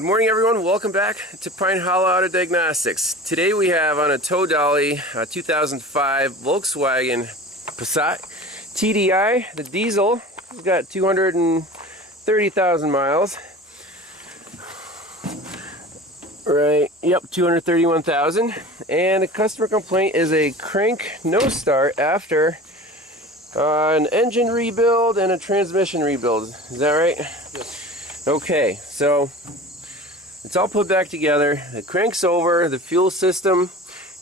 Good morning, everyone. Welcome back to Pine Hollow Auto Diagnostics. Today we have on a tow dolly a 2005 Volkswagen Passat TDI, the diesel. It's got 230,000 miles. Right, yep, 231,000. And the customer complaint is a crank no start after an engine rebuild and a transmission rebuild. Is that right? Yes. Okay, so it's all put back together. The crank's over, the fuel system,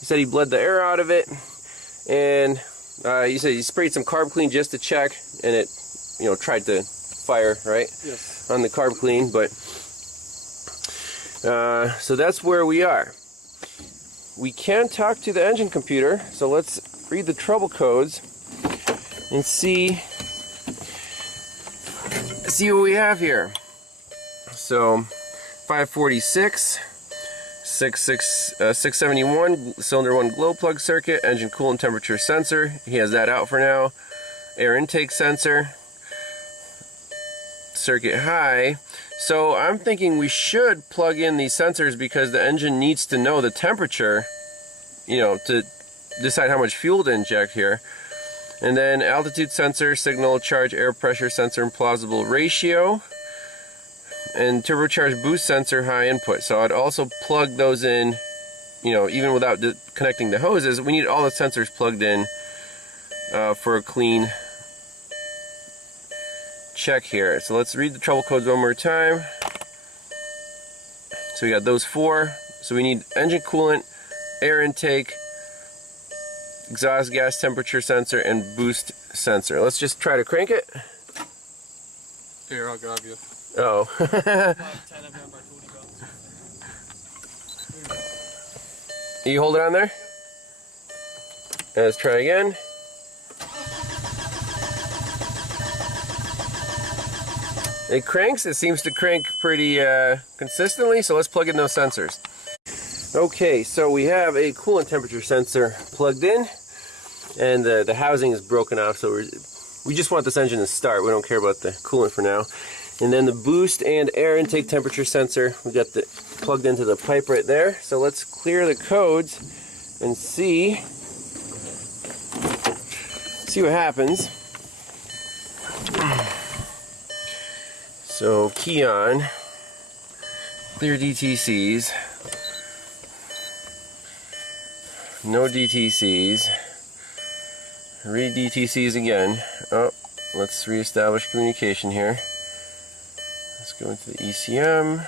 he said he bled the air out of it, and he said he sprayed some carb clean just to check, and it, tried to fire, right? Yes. On the carb clean, but so that's where we are. We can talk to the engine computer, so let's read the trouble codes and see what we have here. So 546, 671, cylinder 1 glow plug circuit, engine coolant temperature sensor. He has that out for now. Air intake sensor, circuit high. So I'm thinking we should plug in these sensors because the engine needs to know the temperature, to decide how much fuel to inject here. And then altitude sensor, signal, charge, air pressure sensor, and plausible ratio. And turbocharged boost sensor, high input. So I'd also plug those in, even without connecting the hoses. We need all the sensors plugged in for a clean check here. So let's read the trouble codes one more time. So we got those four. So we need engine coolant, air intake, exhaust gas temperature sensor, and boost sensor. Let's just try to crank it. Here, I'll grab you. Oh. You hold it on there? Let's try again. It cranks. It seems to crank pretty consistently, so let's plug in those sensors. Okay, so we have a coolant temperature sensor plugged in, and the housing is broken off, so we just want this engine to start. We don't care about the coolant for now. And then the boost and air intake temperature sensor, we got the plugged into the pipe right there. So let's clear the codes and see what happens. So key on, clear DTCs, no DTCs, read DTCs again. Oh, let's reestablish communication here. Let's go into the ECM.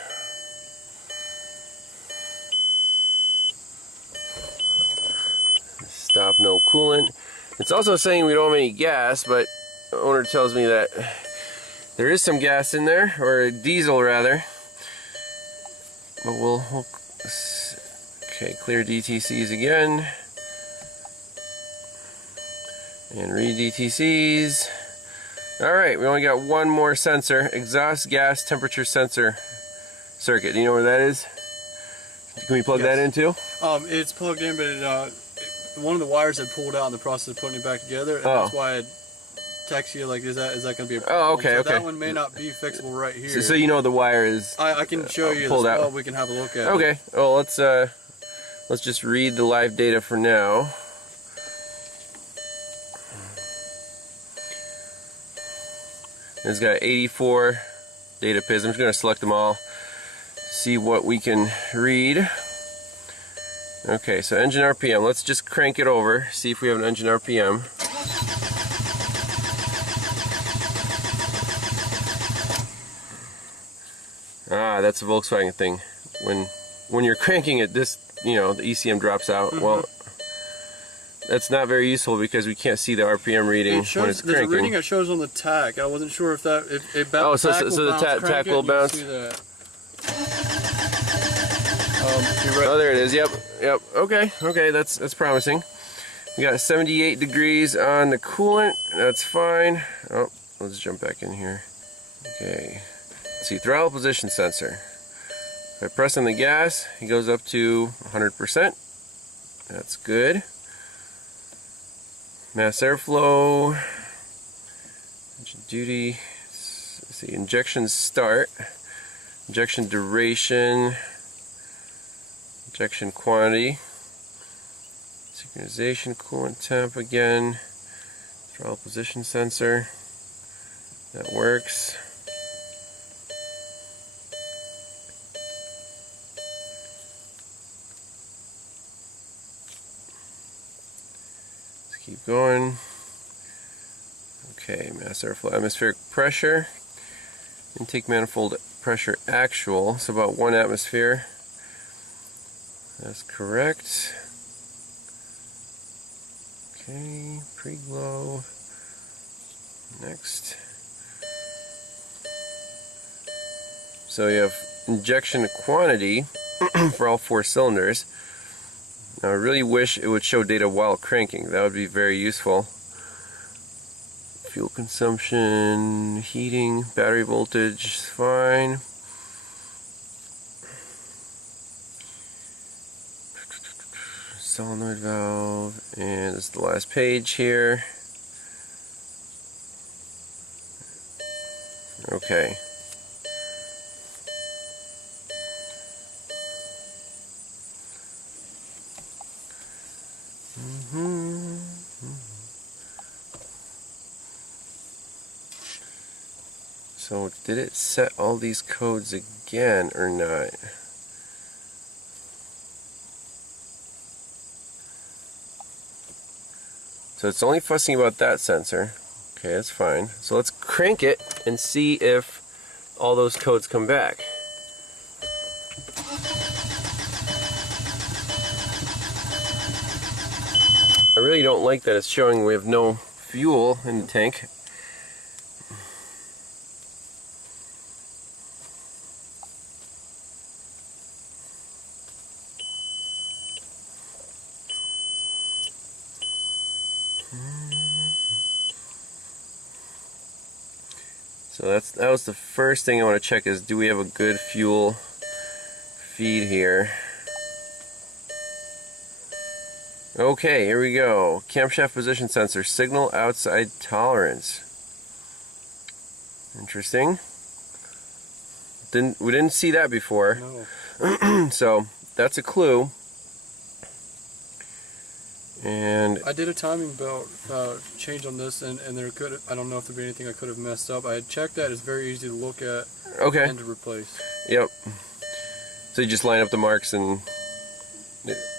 Stop no coolant. It's also saying we don't have any gas, but the owner tells me that there is some gas in there, or diesel rather. But we'll okay, clear DTCs again. And read DTCs. Alright, we only got one more sensor, exhaust gas temperature sensor circuit. Do you know where that is? Can we plug that in too? It's plugged in, but one of the wires had pulled out in the process of putting it back together, and that's why I text you, like, is that going to be a problem? Oh, okay, so okay. That one may not be fixable right here. So the wire is I can show you pulled as well. out. We can have a look at Okay, it. well, let's just read the live data for now. It's got 84 data pins. I'm just going to select them all, see what we can read. Okay, so engine RPM. Let's just crank it over, see if we have an engine RPM. Ah, that's a Volkswagen thing. When you're cranking it, the ECM drops out. Mm-hmm. Well, that's not very useful because we can't see the RPM reading when it's cranking. There's a reading it shows on the tach. I wasn't sure if that if oh, so the tach will bounce. Oh, there it is. Yep. Okay. That's promising. We got 78 degrees on the coolant. That's fine. Oh, let's jump back in here. Okay. Let's see, throttle position sensor. By pressing the gas, it goes up to 100%. That's good. Mass airflow, engine duty, let's see, injections start, injection duration, injection quantity, synchronization, coolant temp again, throttle position sensor, that works. Let's keep going. Okay, mass airflow, atmospheric pressure, intake manifold pressure actual, so about 1 atmosphere. That's correct. Okay, pre-glow. Next. So you have injection quantity for all 4 cylinders. Now I really wish it would show data while cranking. That would be very useful. Fuel consumption, heating, battery voltage is fine. Solenoid valve, and this is the last page here. Okay. So did it set all these codes again or not? So it's only fussing about that sensor. Okay, that's fine. So let's crank it and see if all those codes come back. I really don't like that it's showing we have no fuel in the tank. So that was the first thing I want to check, is do we have a good fuel feed here. Okay, here we go. Camshaft position sensor, signal outside tolerance. Interesting. We didn't see that before. No. So that's a clue. And I did a timing belt change on this, and there I don't know if there'd be anything I could have messed up. I had checked that. It's very easy to look at and to replace. Yep. So you just line up the marks, and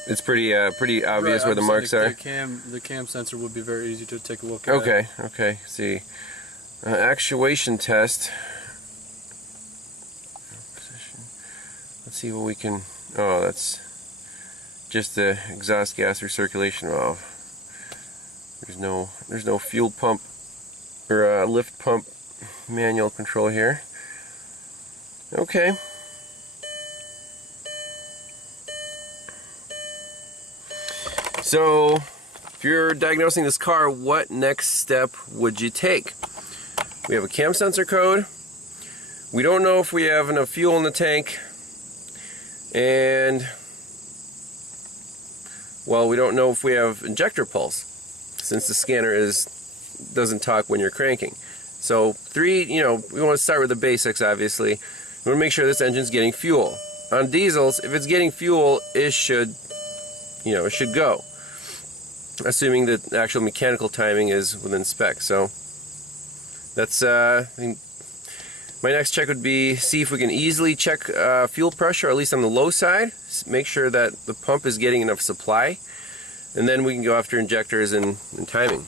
it's pretty obvious where the marks are. The cam sensor would be very easy to take a look at. Okay. See, actuation test. Let's see what we can. Oh, that's just the exhaust gas recirculation valve. There's no fuel pump or lift pump manual control here. Okay. So, if you're diagnosing this car, what next step would you take? We have a cam sensor code. We don't know if we have enough fuel in the tank, and well, we don't know if we have injector pulse, since the scanner doesn't talk when you're cranking. So we want to start with the basics, obviously. We want to make sure this engine's getting fuel. On diesels, if it's getting fuel, it should go, assuming that the actual mechanical timing is within spec. So that's I think my next check would be see if we can easily check fuel pressure, at least on the low side. Make sure that the pump is getting enough supply, and then we can go after injectors and timing.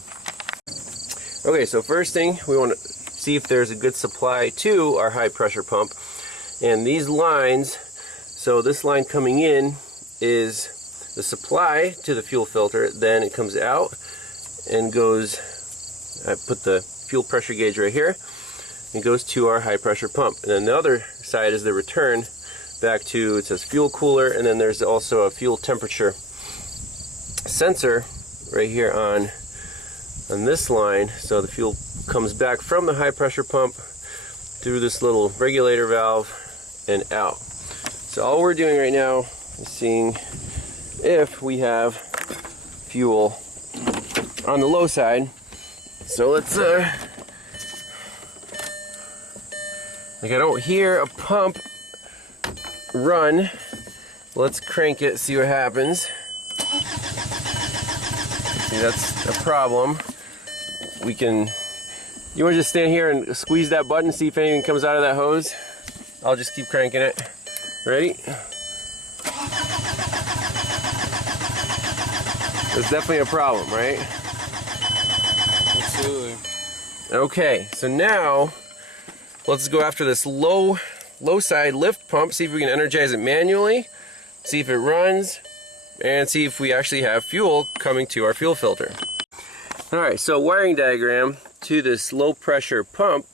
Okay, so first thing, we want to see if there's a good supply to our high pressure pump. And these lines, so this line coming in is the supply to the fuel filter, then it comes out and goes, I put the fuel pressure gauge right here, and goes to our high pressure pump. And then the other side is the return back to, it says fuel cooler, and then there's also a fuel temperature sensor right here on this line. So the fuel comes back from the high pressure pump through this little regulator valve and out. So all we're doing right now is seeing if we have fuel on the low side. So let's like, I don't hear a pump run. Let's crank it, see what happens. See, that's a problem. We can, you want to just stand here and squeeze that button, see if anything comes out of that hose? I'll just keep cranking it. Ready? There's definitely a problem, right? Absolutely. Okay, so now let's go after this low side lift pump, see if we can energize it manually, see if it runs, and see if we actually have fuel coming to our fuel filter. Alright, so wiring diagram to this low pressure pump.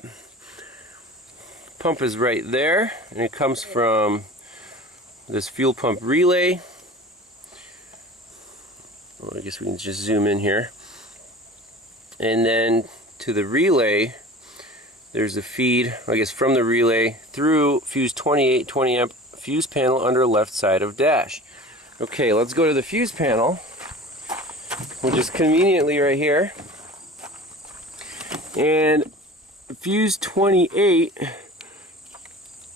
Pump is right there, and it comes from this fuel pump relay. Well, I guess we can just zoom in here. And then to the relay, there's a feed, I guess from the relay through fuse 28 20 amp fuse panel under left side of dash. Okay, let's go to the fuse panel, which is conveniently right here. And fuse 28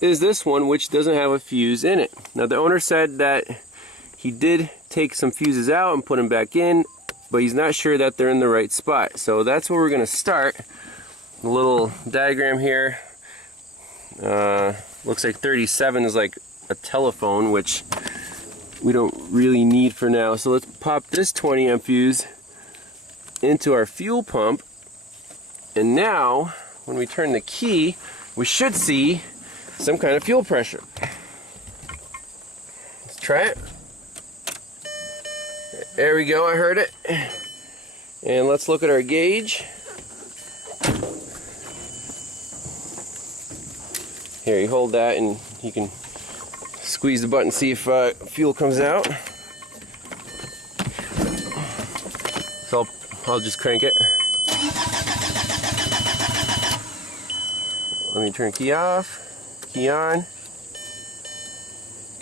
is this one, which doesn't have a fuse in it. Now the owner said that he did take some fuses out and put them back in, but he's not sure that they're in the right spot. So that's where we're going to start. A little diagram here. Looks like 37 is like a telephone, which we don't really need for now. So let's pop this 20 amp fuse into our fuel pump. And now, when we turn the key, we should see some kind of fuel pressure. Let's try it. There we go, I heard it. And let's look at our gauge. Here, you hold that and you can squeeze the button, see if fuel comes out. So I'll just crank it. Let me turn key off, key on.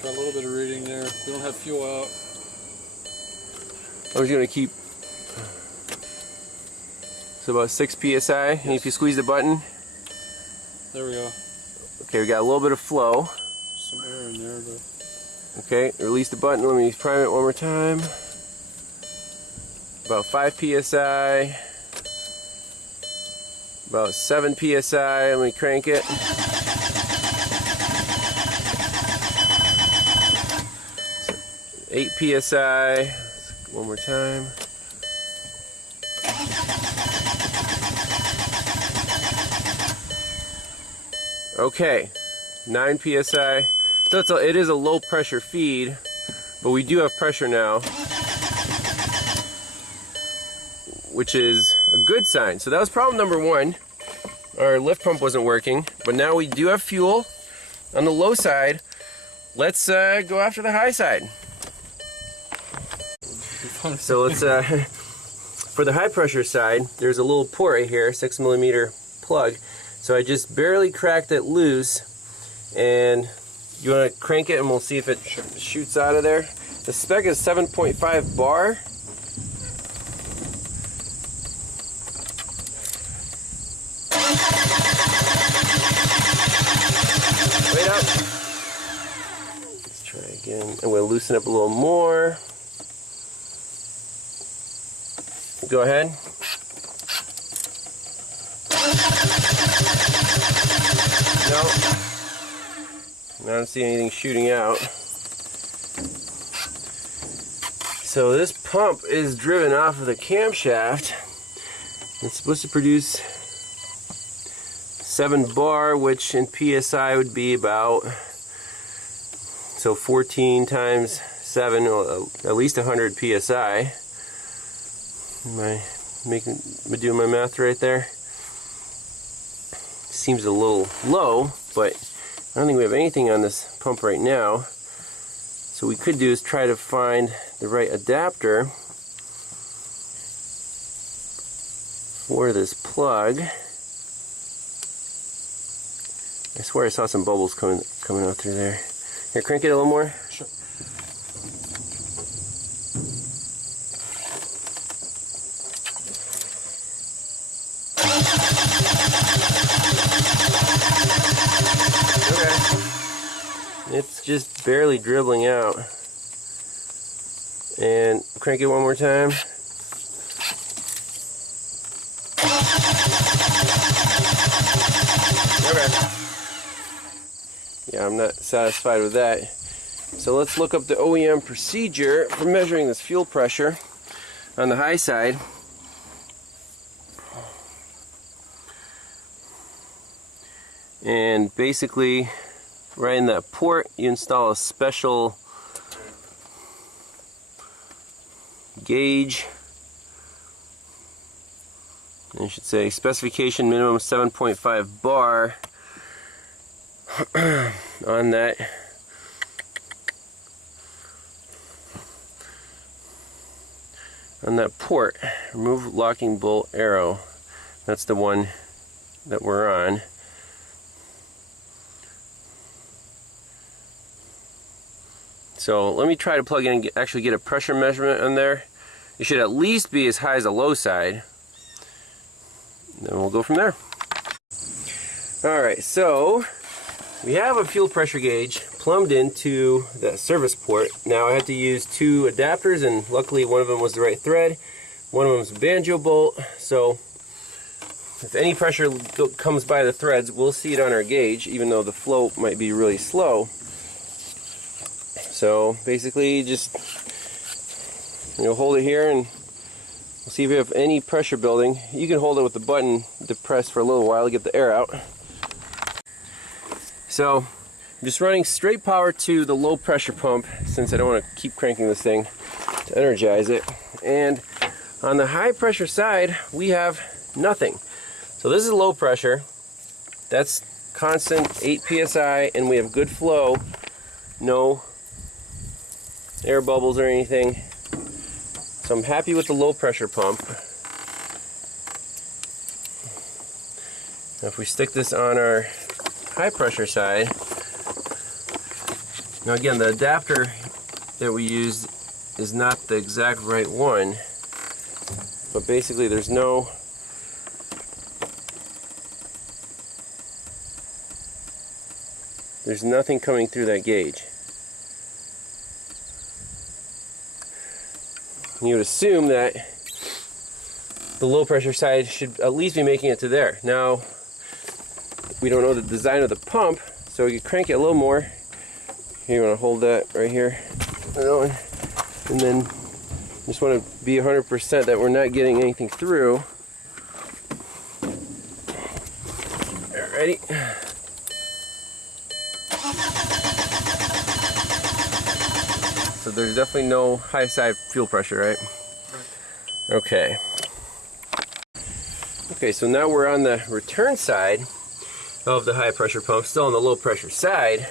Got a little bit of reading there. We don't have fuel out. I'm just going to keep, so about 6 psi, yes. And if you squeeze the button, there we go. Okay, we got a little bit of flow. Some air in there, but... Okay, release the button, let me prime it one more time. About 5 psi. About 7 psi, let me crank it. So 8 psi, one more time. Okay, 9 psi. So it is a low pressure feed, but we do have pressure now, which is a good sign. So that was problem number one. Our lift pump wasn't working, but now we do have fuel on the low side. Let's go after the high side. So let's, for the high pressure side, there's a little port right here, 6mm plug. So I just barely cracked it loose, and you want to crank it and we'll see if it shoots out of there. The spec is 7.5 bar. Wait up. Let's try again. I'm going to loosen up a little more. Go ahead. No. I don't see anything shooting out. So this pump is driven off of the camshaft. It's supposed to produce 7 bar, which in PSI would be about, so 14 times 7, at least 100 PSI. Am I doing my math right there? Seems a little low, but I don't think we have anything on this pump right now. So what we could do is try to find the right adapter for this plug. I swear I saw some bubbles coming out through there. Here, crank it a little more. Sure. Okay. It's it's just barely dribbling out. And crank it one more time. Okay. Yeah, I'm not satisfied with that. So let's look up the OEM procedure for measuring this fuel pressure on the high side. And basically, right in that port, you install a special gauge. I should say specification minimum 7.5 bar on that. On that port. Remove locking bolt arrow. That's the one that we're on. So let me try to plug in and actually get a pressure measurement on there. It should at least be as high as the low side. Then we'll go from there. Alright, so we have a fuel pressure gauge plumbed into the service port. Now I had to use two adapters, and luckily one of them was the right thread. One of them is a banjo bolt, so if any pressure comes by the threads, we'll see it on our gauge, even though the flow might be really slow. So basically just hold it here and we'll see if we have any pressure building. You can hold it with the button depressed for a little while to get the air out. So I'm just running straight power to the low pressure pump since I don't want to keep cranking this thing to energize it. And on the high pressure side we have nothing. So this is low pressure. That's constant 8 psi and we have good flow. No air bubbles or anything. So I'm happy with the low pressure pump. Now if we stick this on our high pressure side, now again the adapter that we used is not the exact right one, but basically there's nothing coming through that gauge. You would assume that the low pressure side should at least be making it to there. Now, we don't know the design of the pump, so you crank it a little more. Here, you want to hold that right here. And then just want to be 100% that we're not getting anything through. Ready? So there's definitely no high side fuel pressure, right? Okay. Okay, so now we're on the return side of the high pressure pump, still on the low pressure side.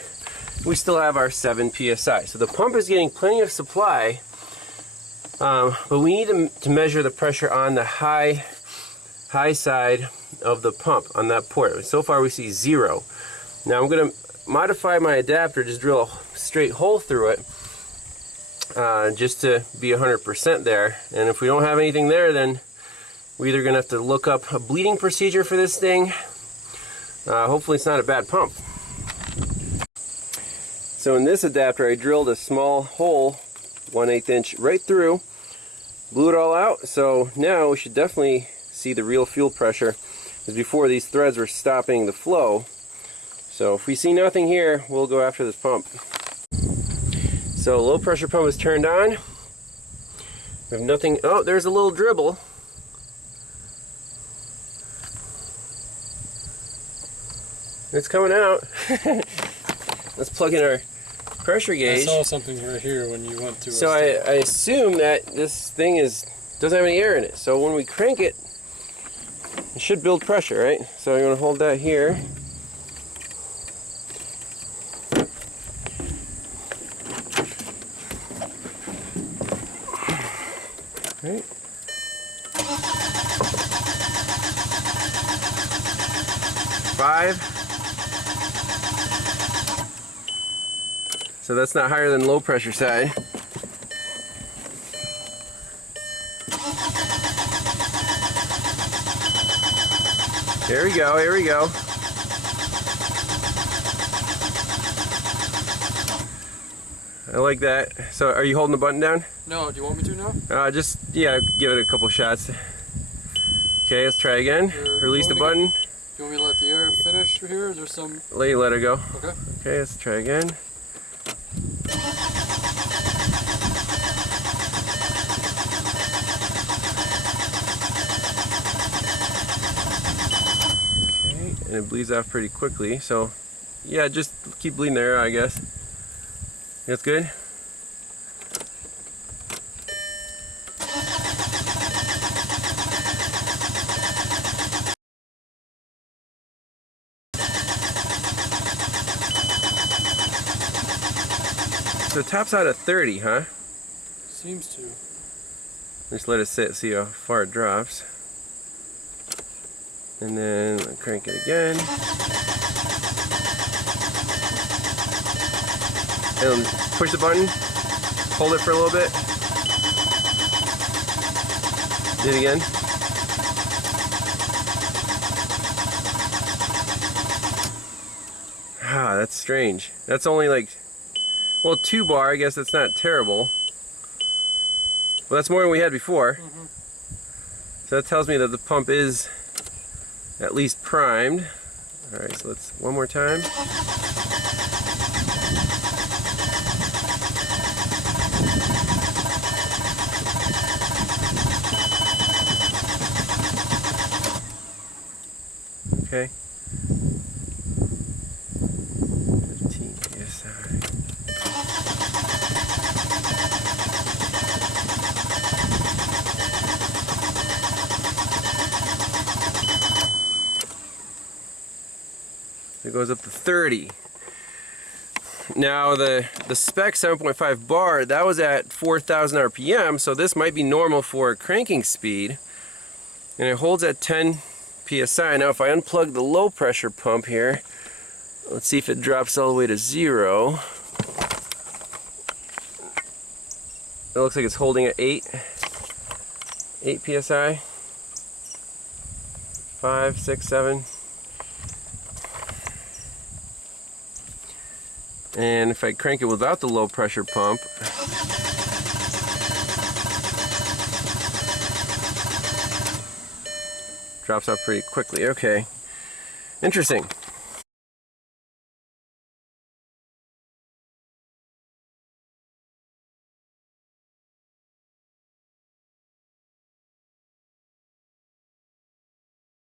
We still have our 7 psi. So the pump is getting plenty of supply, but we need to measure the pressure on the high side of the pump on that port. So far we see 0. Now I'm going to modify my adapter, just drill a straight hole through it. Just to be 100% there, and if we don't have anything there, then we're either going to have to look up a bleeding procedure for this thing. Hopefully it's not a bad pump. So in this adapter I drilled a small hole, 1/8 inch, right through, blew it all out, so now we should definitely see the real fuel pressure, because before these threads were stopping the flow. So if we see nothing here, we'll go after this pump. So low pressure pump is turned on. We have nothing. Oh, there's a little dribble. It's coming out. Let's plug in our pressure gauge. I saw something right here when you went to. So I assume that this thing doesn't have any air in it. So when we crank it, it should build pressure, right? So you want to hold that here. Right. Five. So that's not higher than low pressure side. There we go, here we go. I like that. So are you holding the button down? No, do you want me to now? Just, yeah, give it a couple shots. Okay, let's try again. Release the button. You want me to let the air finish here? Is there some... Let it go. Okay. Okay, let's try again. Okay, and it bleeds off pretty quickly. So, yeah, just keep bleeding the air, I guess. That's good. So it tops out at 30, huh? Seems to. Just let it sit, see how far it drops. And then crank it again. And push the button. Hold it for a little bit. Do it again. Ah, that's strange. That's only like, well, 2 bar, I guess that's not terrible. Well, that's more than we had before. Mm-hmm. So that tells me that the pump is at least primed. Alright, so let's, one more time. Okay. 15 PSI. It goes up to 30. Now the spec 7.5 bar, that was at 4,000 RPM, so this might be normal for cranking speed. And it holds at 10 PSI. Now if I unplug the low pressure pump here, let's see if it drops all the way to 0. It looks like it's holding at 8 PSI. 5, 6, 7. And if I crank it without the low pressure pump, drops off pretty quickly. Okay, interesting.